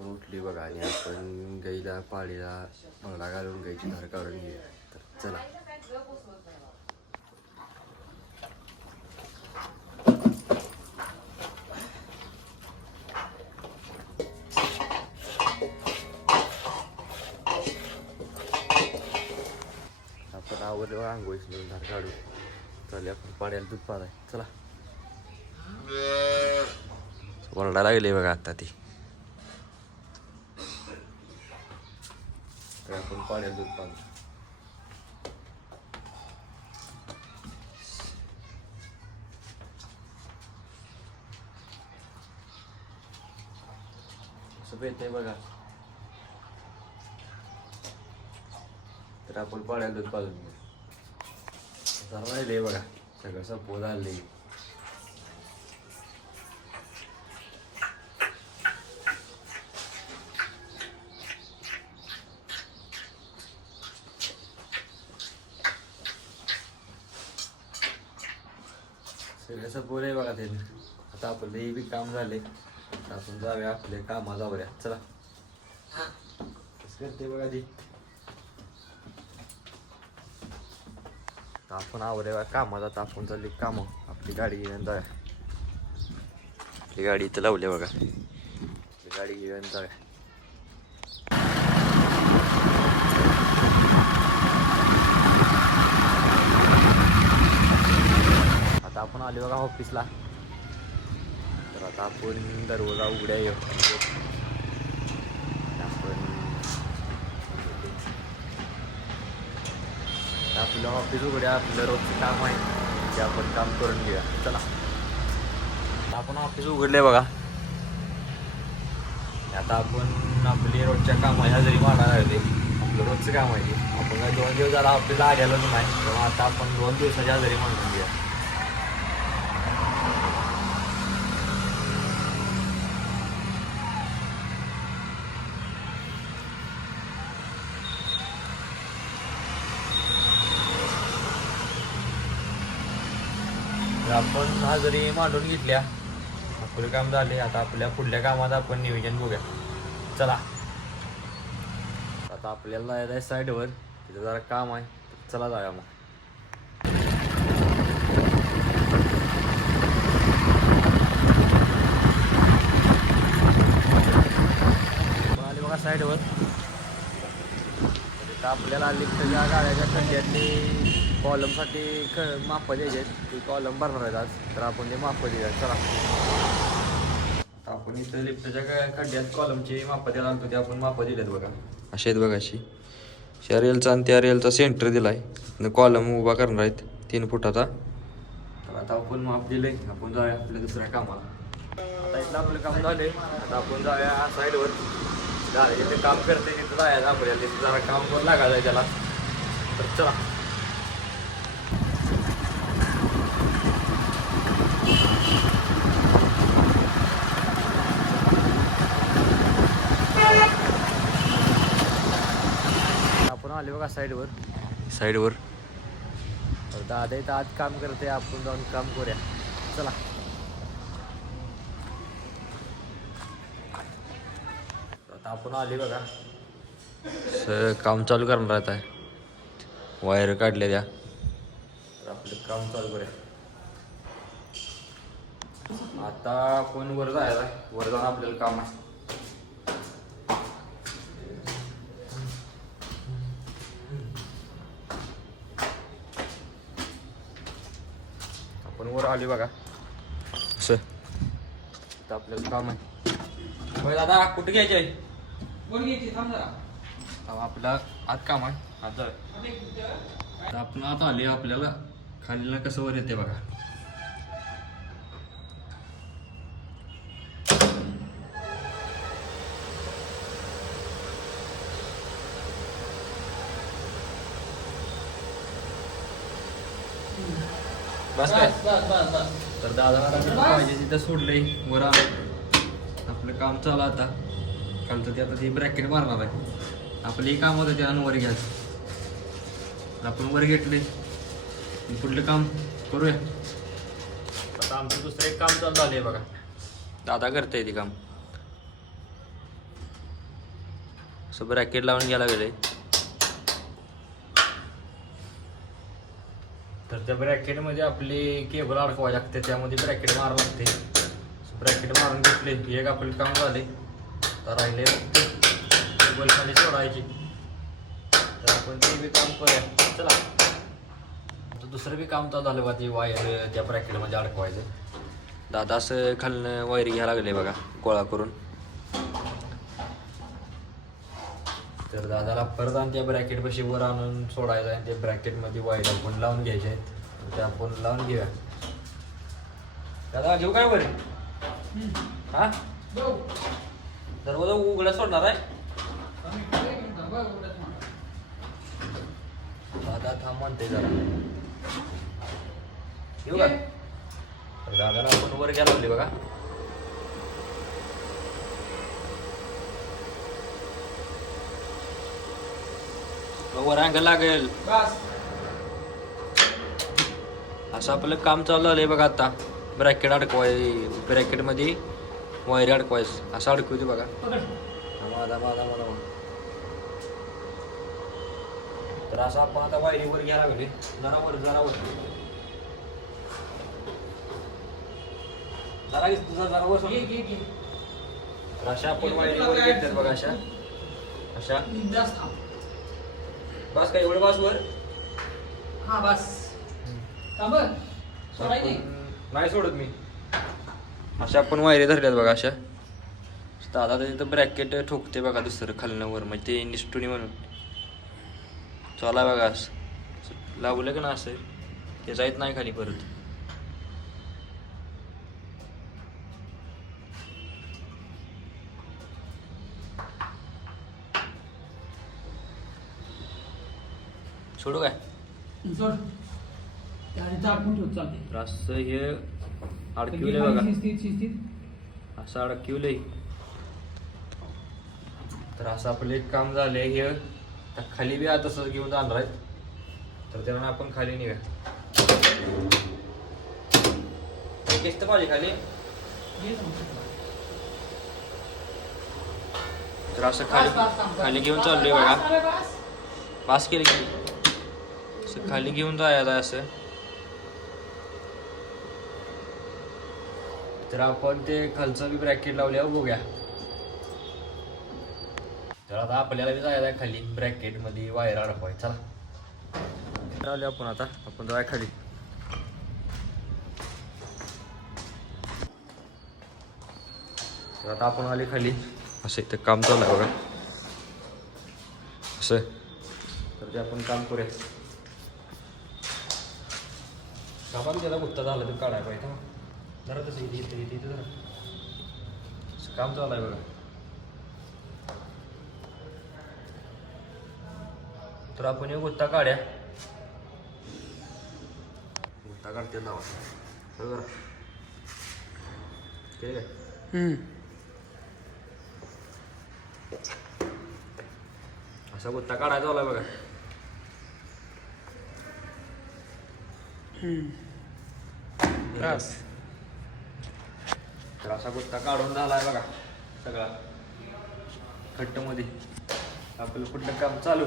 पण उठली बघा आणि आपण गाईला पाळीला बंगला घालून गाईची धार काढून घेऊया. तर चला. आपण आवडलं आंघोळीची धार काढू. चला आपण पाण्याला दूध पाजाय. चला. ओरडा लागली बघा आता ती. तर आपण पाण्याला दूध पाजू. असं येते बघा. तर आपण पाण्याला दूध पाजून घेऊ. राहिले बघा सगळं संपवत आले. सगळं संपवलंय बघा ते. आता आपलं हे बी काम झाले. आपण जाऊया आपल्या कामाला जाऊया. चला. कसं करते बघा ती. आपण आवडे कामाला. आता आपण चालली कामं. आपली गाडी घेऊन जाऊया. आपली गाडी इथं लावली बघा. आपली गाडी घेऊन जाऊया. आता आपण आलो बघा ऑफिसला. तर आता आपण दरवाजा उघड्या येऊ. आपलं ऑफिस उघड्या. आपलं रोजचं काम आहे ते आपण काम करून घेऊया. चला. आपण ऑफिस उघडले बघा. आता आपण आपली रोजच्या काम ह्या जरी मांडणार आहे ते आपलं रोजचं काम आहे ते. आपण काय 2 दिवस झाला ऑफिसला आलेलोच नाही. तेव्हा आता आपण 2 दिवसाच्या जरी मांडून घेऊया. आपण हा जरी मांडून घेतल्या. आपलं काम झाले. आता आपल्या पुढल्या कामात आपण नियोजन बघूया. चला. आता आपल्याला जायचं आहे साईडवर. तिथं जरा काम आहे. चला जाऊया मग. आले बघा साईडवर. तिथं आपल्याला लिफ्टच्या गाड्याच्या खड्ड्यातली कॉलमसाठी माप द्यायचे. ते कॉलम भरणार आहेत आज. तर आपण ते माप देऊया. चला. आपण इथं लिफ्टच्या खड्ड्यात कॉलमची माप द्यायला आणतो. ते आपण माप दिलेत बघा. असे आहेत बघा. अशी ह्या रेलचा आणि त्या रेलचा सेंटर दिलाय. कॉलम उभा करणार आहेत 3 फुटाचा. तर आता आपण माप दिले. आपण जाऊया आपल्या दुसऱ्या कामाला. आता इथलं आपलं काम झाले. आता आपण जाऊया साईडवर. जिथे काम करते तिथं जायचं आपल्याला. तिथं जरा काम पण लागायचं आहे त्याला. तर चला. आपण आले बघा साईडवर. दादा इथं आज काम करते. आपण जाऊन काम करूया. चला. आता आपण आले बघा. काम चालू करणार आहे. वायर काढले द्या. तर आपलं काम चालू करूया. आता आपण वर जायला. वर जाऊन आपल्याला काम आहे. आपण वर आली बघा. असं तर आपल्याला काम आहे. दादा कुठे घ्यायचे. वर घ्यायची. थांब जरा. आपलं आत काम आहे. आता आपण आत आले. आपल्याला खालीला कसं वर येते बघा. बस काय. तर दादा पाहिजे तिथं सोडलंय. वर आलं. आपलं काम चालू आता. खालचं ते आता ते ब्रॅकेट मारणार आहे. आपलं हे काम होतं त्यानं वर घ्यायचं. आपण वर घेतले. पुढलं काम करूया. आता आमचं दुसरं एक काम चालू झालंय बघा. दादा करते ते काम. असं ब्रॅकेट लावून घ्यायला गेले. तर त्या ब्रॅकेटमध्ये आपली केबल अडकवायला लागते, त्यामध्ये ब्रॅकेट मारावं लागते. ब्रॅकेट मारून घेतले एक आपलं काम झाले. तर राहिले केबल खाली सोडायची. तर आपण ते बी काम करूया. चला आता दुसरं बी काम तर झालं बा, ते वायर त्या ब्रॅकेटमध्ये अडकवायचं. दादा असं खालनं वायर घ्यायला लागले बघा गोळा करून. तर दादाला परत आणि त्या ब्रॅकेट पाशी वर आणून सोडायचं आहे. त्या ब्रॅकेटमध्ये वायर आपण लावून घ्यायचे आहेत. ते आपण लावून घेऊया. दादा घेऊ काय वर? हा दरवाजा उघड्या सोडणार आहे. दादा थांब म्हणते जरा घेऊ का? दादाला आपण वर घ्यायला लागले बघा. वर अँगल लागेल असं आपलं काम चालू झालंय बघा. आता ब्रॅकेट ब्रॅकेटमध्ये वायर अडकवायचं. असं अडकवते बघा. माझा माझा मला तर असं आपण आता वायरीवर घ्यायला लागले. जरा वर जरा वर जरा वर. तर अशा आपण वायरीवर घेतात बघा. अशा अशा बस काय एवढं बस वर. हा बस नाही सोडत मी. अशा आपण वायरी धरल्यात बघा. अशा दादा तिथं ब्रॅकेट ठोकते बघा दुसरं खालनं वर, म्हणजे ते निष्ठुनी म्हणून चालाय बघा. असं लावलं का ना असं ते जायत नाही खाली परत. सोडू काय? तर असं हे अडकिवलंय बघा. असं अडकिवलंय. तर असं आपलं एक काम झालंय. हे खाली बी आता तसंच घेऊन जाणार आहेत. तर त्यांना आपण खाली नेऊया. किस्त पाहिजे खाली. तर असं खाली घेऊन चाललोय बघा. पास केले की असं खाली घेऊन जायचं असं. तर आपण ते खालचं बी ब्रॅकेट लावल्यावर बघूया. तर आता आपल्याला बी जायचं आहे खाली ब्रॅकेटमध्ये वायर अडकवाय. चला आले आपण. आता आपण जाऊया खाली. तर आता आपण आले खाली. असं इथं काम चालू आहे बघा असं. तर ते आपण काम करूया. बाबा त्याला गुत्ता झाला तर काढायला पाहिजे. जरा तसं इथे इथे जरा असं काम चालू आहे बघा. तर आपण हे गुत्ता काढ्या. गुत्ता काढते नावा बरोबर. ठीक आहे. असा गुत्ता काढायचा होला बघा. तर असा गुत्ता काढून झालाय बघा सगळा खट्टमध्ये. आपलं कुठलं काम चालू.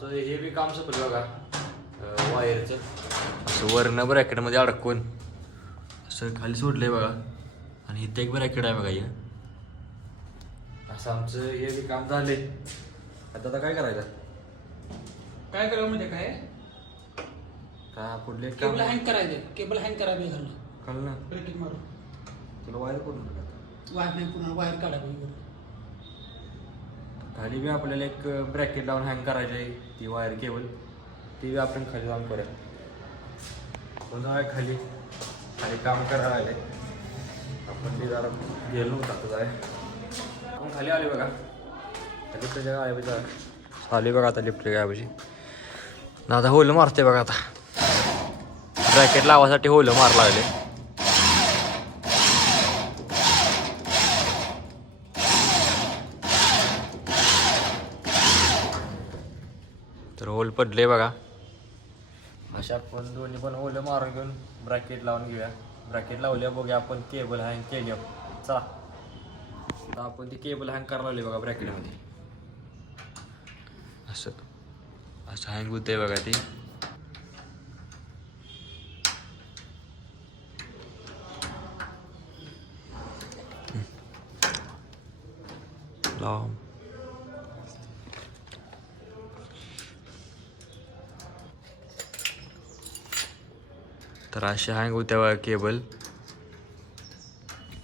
तर हे बी काम संपलं बघा वायरचं. असं वरनं ब्रॅकेटमध्ये अडकून असं खाली सोडलंय बघा. आणि इथे एक ब्रॅकेट आहे बघा. हे असं आमचं हे बी काम झाले. आता काय करायचं? काय करावं म्हणजे काय का पुढले केबल हँग करायचे. केबल हँग करायला घालणं कळलं ना. ब्रेकिंग मारून तुला वायर करून वायर नाही पुन्हा वायर काढायला. खाली बी आपल्याला एक ब्रॅकेट लावून हँग करायचं आहे. ती वायर केबल ती बी आपण खाली जाऊन करूया. आपण जाऊया खाली. खाली काम करायला आले आपण. बी जरा गेलो नव्हता जाय. आपण खाली आले बघा. लिफ्टच्या गायपाशी आले बघा. आता लिफ्टच्या गायपाशी आता होल मारते बघा. आता ब्रॅकेट लावासाठी होल मार लागले. तर होल पडले बघा. अशा आपण दोन्ही पण होल मारून घेऊन ब्रॅकेट लावून घेऊया. ब्रॅकेट लावल्या बघूया आपण केबल हँग केली. चला आता आपण ती केबल हँग करायला लावली बघा ब्रॅकेटमध्ये. असं असं हँग होतंय बघा ती. लाव. तर असे हँग होत्या बघा केबल.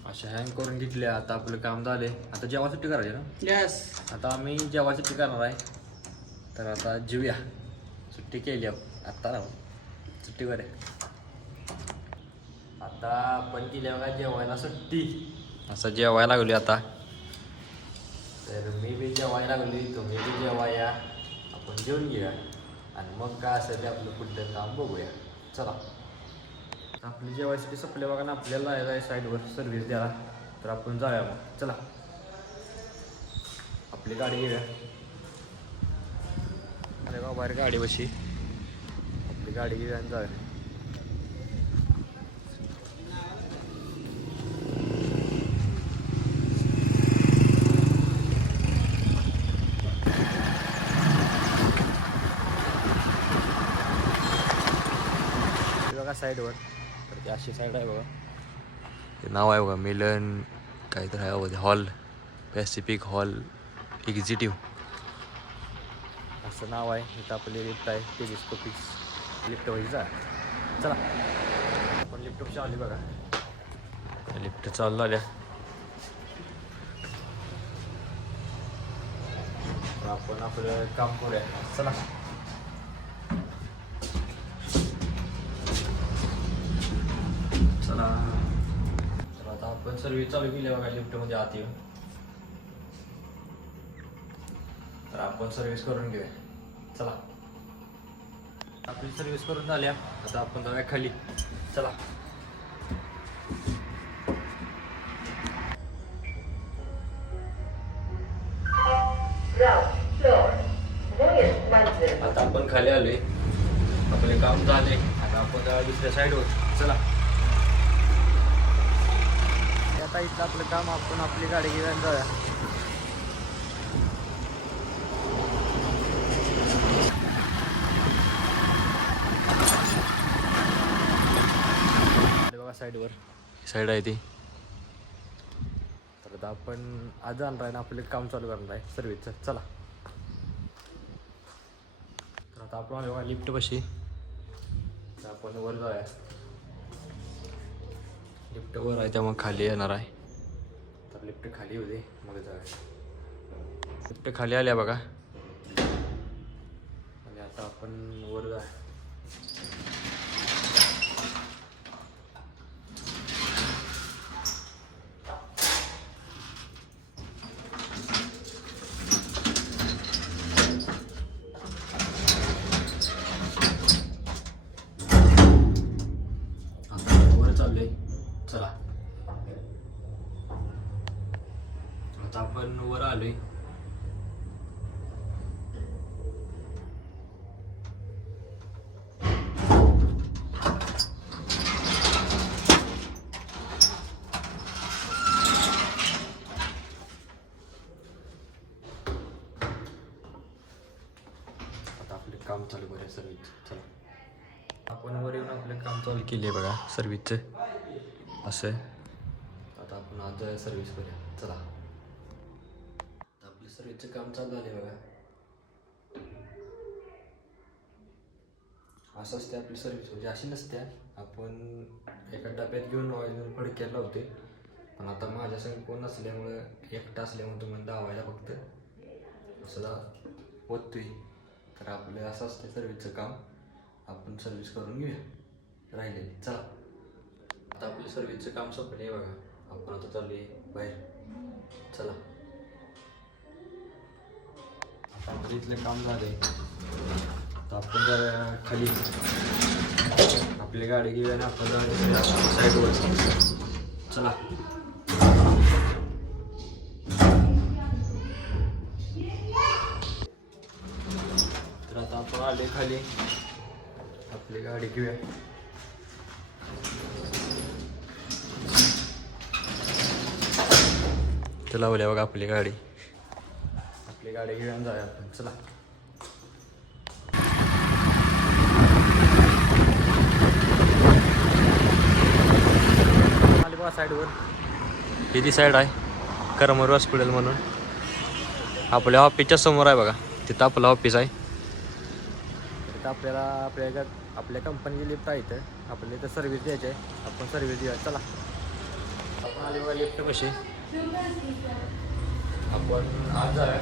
अशा हँग करून घेतल्या. आता आपलं काम झाले. आता जेव्हा सुट्टी करायची ना. यस. आता आम्ही जेव्हा सुट्टी करणार आहे. तर आता जेऊया. सुट्टी केली आत्ता ना सुट्टीवर आहे. आता आपण केली बघा जेवायला सुट्टी. असं जेवायला लागली आता. तर मी बी जेवायला लागली, तुम्ही बी जेवा या, आपण जेवून घेऊया आणि मग काय असेल ते आपलं पुढचं काम बघूया. चला. आपली जेवायसाठी सपले बघा ना. आपल्याला जायचं आहे साईडवर सर्व्हिस द्यायला. तर आपण जाऊया मग. चला आपली गाडी घेऊया. अरे बा बाहेर गाडी बशी. आपली गाडी घेऊया आणि जाऊया. बघा साईडवर. तर ती अशी साईड आहे बघा. ते नाव आहे बघा मिलन काहीतरी आहे बघा. हॉल पॅसिफिक हॉल एक्झिक्युटिव्ह असं नाव आहे. इथं आपली लिफ्ट आहे. टेलिस्कोपिक लिफ्ट व्हायची जा. चला आपण लिफ्ट आली बघा. लिफ्ट चालू झाल्या. आपण आपलं काम करूया. चला. चला. तर आता आपण सर्व्हिस चालू केली बघा लिफ्टमध्ये आत येऊन. तर आपण सर्व्हिस करून घेऊया. चला. आपली सर्व्हिस करून झाल्या. आता आपण जाऊया खाली. चला. आता आपण खाली आलोय. आपले काम झाले. आता आपण जाऊया दुसऱ्या साईडवर. चला. आता इथलं आपलं काम आपण आपली गाडी घेऊन जाऊया. बघा साईडवर साईड आहे ती. तर आता आपण आज जाणार आहे ना आपलं काम चालू करणार आहे सर्व्हिसचं. चला. तर आता आपण बघा लिफ्ट बशी. तर आपण वर जाऊया. लिफ्ट वर आहे त्यामुळे खाली येणार आहे. तर लिफ्ट खाली होते मग जाऊया. लिफ्ट खाली आल्या बघा. आणि आता आपण वर जाऊया. चला. आता आपण वर आलोय. आता आपले काम चालू करूया सर्व्हिस. चला. आपण वर येऊन आपलं काम चालू केले बघा सर्व्हिसचं. असं आता आपण आज सर्व्हिस करूया. चला. आपलं सर्व्हिसचं काम चालू झाले बघा. असं असते आपली सर्व्हिस. म्हणजे अशी नसते. आपण एका डब्यात घेऊन ऑइल फडक्याला लावते. पण आता माझ्या संग कोण नसल्यामुळं एकटा असल्यामुळे तुम्हाला दावायला फक्त असं होतोय. तर आपलं असं असतं सर्व्हिसचं काम. आपण सर्व्हिस करून घेऊया राहिलेली. चला. आता आपलं सर्व्हिसचं काम संपलं आहे बघा. आपण आता चालू आहे बाहेर. चला. आता आपलं इथलं काम झालंय. तर आपण जरा खाली आपली गाडी घेऊया आणि आपण जरा साईडवर. चला. तर आता आपण आले खाली. आपली गाडी घेऊया. तर लावल्या बघा आपली गाडी. आपली गाडी घेऊन जाऊया आपण. चला. बघा साईडवर ही ती साईड आहे करमर हॉस्पिटल म्हणून. आपल्या ऑफिसच्या समोर आहे बघा, तिथं आपलं ऑफिस आहे. तिथं आपल्याला आपल्या कंपनीची लिफ्ट आहे इथं. आपल्याला इथं सर्व्हिस द्यायची आहे, आपण सर्व्हिस देऊया. चला आपण आली बघा लिफ्ट कशी. आपण आज जाऊया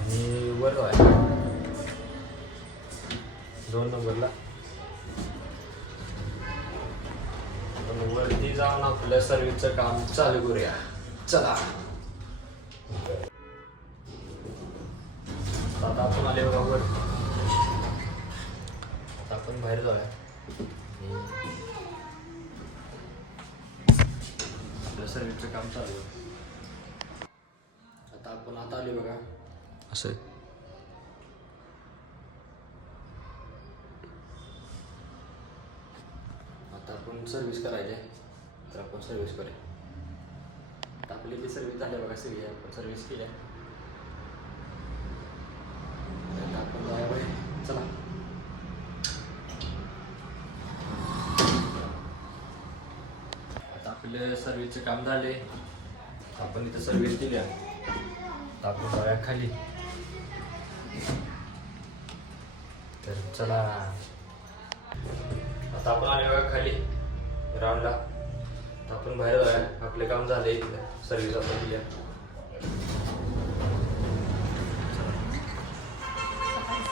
आणि वर जाऊया 2 नंबरला. आपण वरती जाऊन आपल्या सर्व्हिसचं काम चालू करूया. चला आता आपण आले बघा वर. आता आपण बाहेर जाऊया. आपल्या सर्व्हिसचं काम चालू आहे. आता आपण आले बघा असं. आता आपण सर्व्हिस करायची आहे, तर आपण सर्व्हिस करूया. आता आपली जी सर्व्हिस झाली बघा सगळी आपण सर्व्हिस केली आहे. आपण जाऊया बाहेर. चला आता आपलं सर्व्हिसचं काम झाले. आपण इथं सर्व्हिस दिली आहे. आता आपण जाऊया खाली. तर चला आता आपण आले बघा खाली ग्राउंडला. तर आपण बाहेर जाऊया. आपले काम झाले, इथलं सर्व्हिस आपण दिली आहे.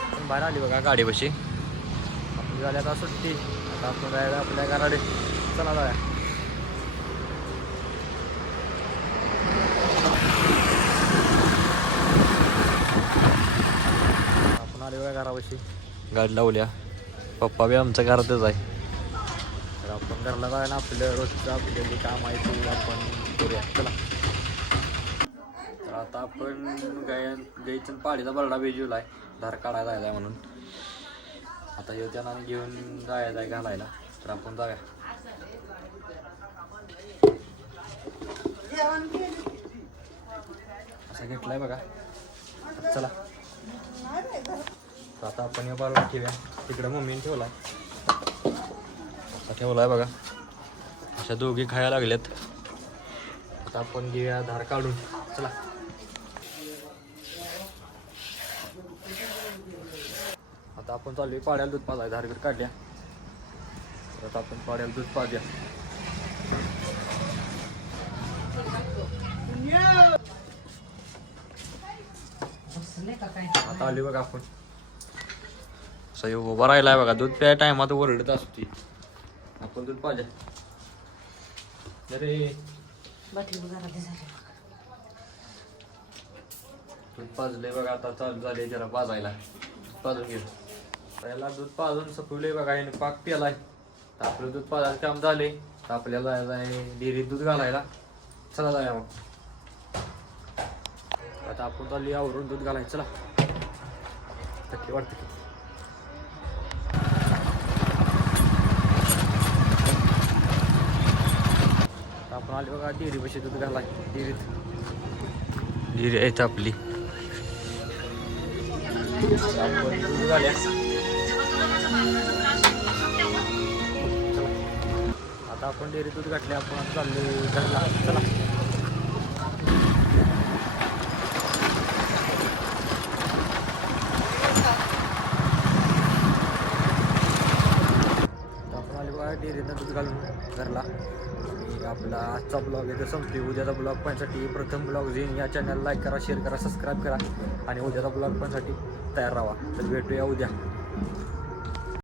आपण बाहेर आली बघा गाडीपाशी. आपली झाली आता सुट्टी. आता आपण जायला आपल्या घराडे. चला जाऊया. आपण आले बघा घरापाशी, गाडी लावल्या. पप्पा बी आमच्या घरातच आहे. तर आपण घरला जाऊया ना. आपलं रोजचं आपले जे काम आहे ते आपण करूया. चला तर आता आपण गाईचं पाडीचा बरडा भिजवला आहे, धार काढायला जायला म्हणून. आता हे त्यांना घेऊन जायचं आहे घालायला. तर आपण जाऊया. असं घेतलाय बघा. चला आता आपण हे बाजूला ठेवूया. तिकडे मम्मीने ठेवलाय. असा ठेवलाय बघा. अशा दोघी खायला लागल्यात. आता आपण घेऊया धार काढून. चला आता आपण चालू पाड्याला दूध पाजाय. धार काढल्या. तर आता आपण पाड्याला दूध पाजूया. आता आली बघा आपण. सही उभा राहिलाय बघा. दूध प्याय टायमात ओरडत असते. आपण दूध पाजा. अरे दूध पाजले बघा. आता चालू झाले जरा पाजायला. पाजून घे. पहिला दूध पाजून सपवले बघा. याने पाक प्यालाय. आपलं दूध पाजायचं काम झाले. तर आपल्याला जायचं डेअरीत दूध घालायला. चला जाऊया मग. आता आपण चालू आवरून दूध घालायचं. चला टक्के वाटते की आपण आले बघा डेअरी बशी दूध घालाय. डेअरी आहे आपली. आपण दूध घाल्या. आता आपण डेअरी दूध घातले. आपण चाललो घरला. चला डेअरीनं दूध घालून घरला. आणि आपला आजचा ब्लॉग इथं संपते. उद्याचा ब्लॉग पाहण्यासाठी प्रथम ब्लॉग येईन या चॅनल लाईक करा, शेअर करा, सबस्क्राईब करा आणि उद्याचा ब्लॉग पाहण्यासाठी तयार राहा. तर भेटूया उद्या.